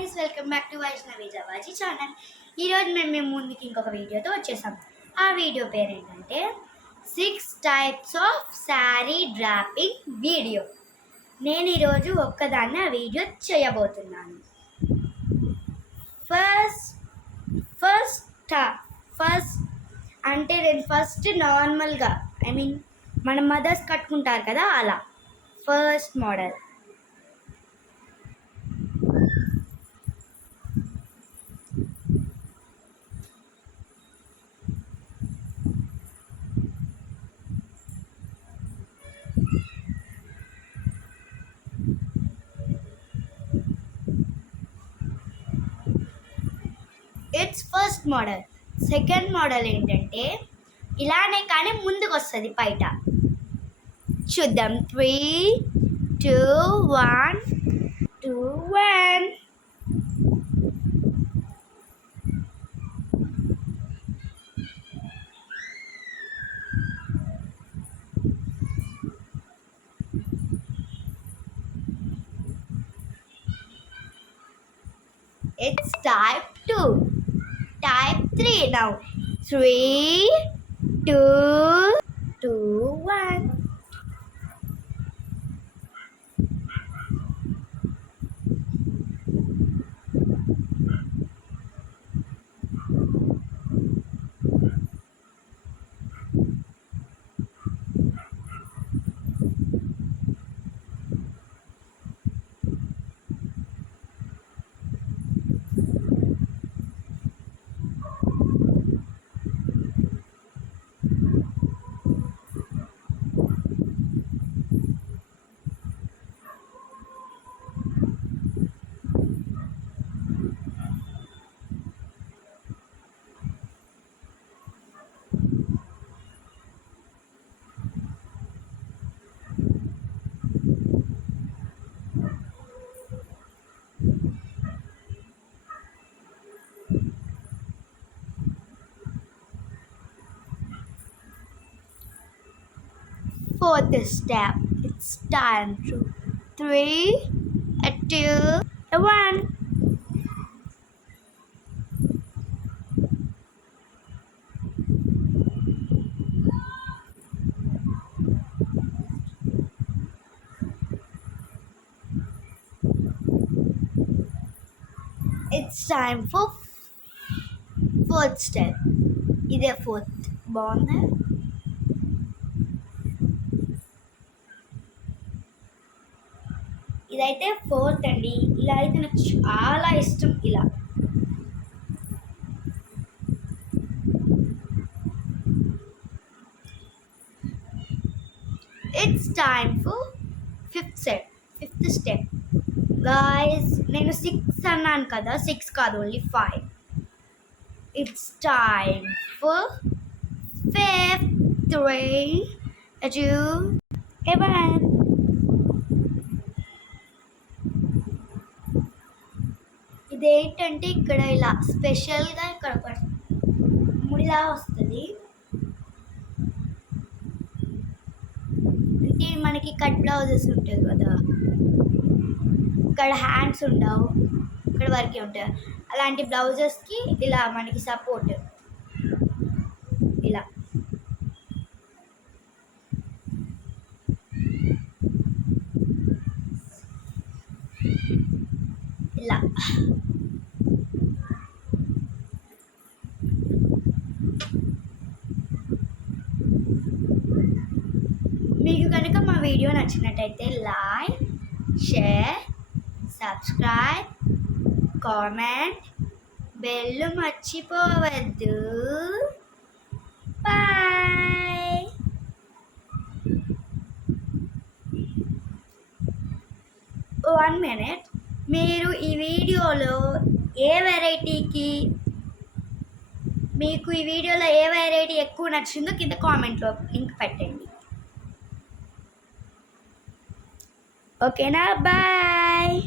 guys, welcome back to Vaishnavi Javaji channel. ఈరోజు మేము ముందుకి ఇంకొక వీడియోతో వచ్చేసాం. ఆ వీడియో పేరు ఏంటంటే 6 types of sari dropping video. నేను ఈరోజు ఒక్కదాన్ని ఆ వీడియో చేయబోతున్నాను. ఫస్ట్ అంటే నేను ఫస్ట్ నార్మల్గా మన మదర్స్ కట్టుకుంటారు కదా, అలా first model. It's first model. Second model ఏంటంటే ఇలానే కానీ ముందుకు వస్తుంది బయట. చూద్దాం. 3, 2, 1, 2, 1. It's type 2. Type 3 now. 3, 2, 1. Fourth step. It's time to 3, 2, 1. It's time for fourth step. ఇదే ఫోర్త్. బాగుందా? ఇదైతే ఫోర్త్ అండి. ఇలా అయితే నాకు చాలా ఇష్టం. ఇలా it's time for fifth step guys. నేను 6 అన్నాను కదా, 6 కాదు, ఓన్లీ 5. It's time for fifth. 3, 2, 1. ఇదేంటంటే ఇక్కడ ఇలా స్పెషల్గా ఇక్కడ ఒక ముడిలా వస్తుంది. అంటే మనకి కట్ బ్లౌజెస్ ఉంటాయి కదా, ఇక్కడ హ్యాండ్స్ ఉండవు, ఇక్కడ వరకే ఉంటాయి. అలాంటి బ్లౌజెస్కి ఇలా మనకి సపోర్ట్ ఇలా ఇలా మీకు కనుక మా వీడియో నచ్చినట్టయితే like, share, subscribe, comment, bell మర్చిపోవద్దు. బాయ్. One minute. మీరు ఈ వీడియోలో మీకు ఈ వీడియోలో ఏ వెరైటీ ఎక్కువ నచ్చిందో కింద కామెంట్లో లింక్ పెట్టండి. ఓకేనా? బాయ్.